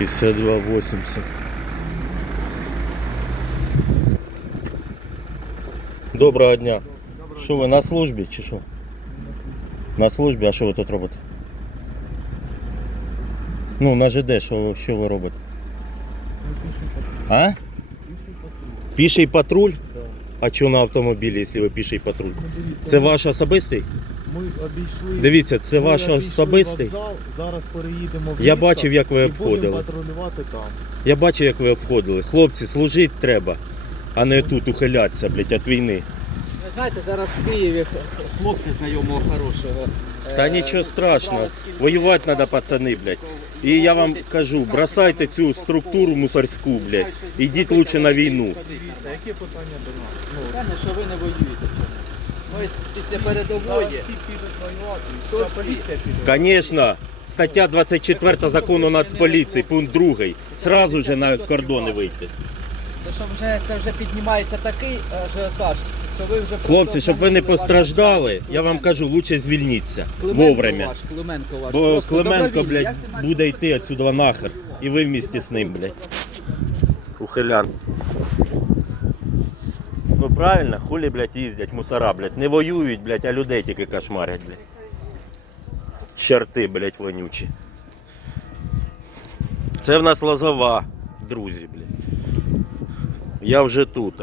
52,80. Доброго дня. Що ви на службі чи що? На службі, а що ви тут робите? Ну, на ЖД, що, що ви робите? А? Піший патруль? А чого на автомобілі, якщо ви піший патруль? Це ваш особистий? Ми обійшли. Дивіться, це ми ваш обійшли особистий. Вокзал, зараз переїдемо в Я місто бачив, як ви і обходили. Будемо патрулювати там. Я бачив, як ви обходили. Хлопці, служити треба, а не тут ухилятися, блядь, від війни. Ви знаєте, зараз в Києві хлопця знайомого хорошого. Та е, нічого страшного. Воювати треба, пацани, блядь. І я вам кажу, бросайте цю структуру мусорську, блядь. Ідіть лучше на війну. Дивіться, яке питання до нас? Ну, Певне, що ви не воюєте. З- після передової. всі підуть воювати, і вся всі? поліція піде. Звісно, стаття 24 закону Нацполіції, пункт 2. Сразу же на кордони вийти. То що вже це вже піднімається такий ажіотаж, що ви вже Хлопці, щоб ви не постраждали, я вам кажу, лучше звільніться Клименко вовремя. Ваш, Клименко ваш. Бо Просто Клименко. Я блядь, 17 буде йти отсюда нахер. І ви вместе з ним, блядь. Ухилян. Ну правильно, хулі, блядь, їздять, мусора, блядь. Не воюють, блядь, а людей тільки кошмарять, блядь. Чорти, блядь, вонючі. Це в нас лозова, друзі, блядь. Я вже тут.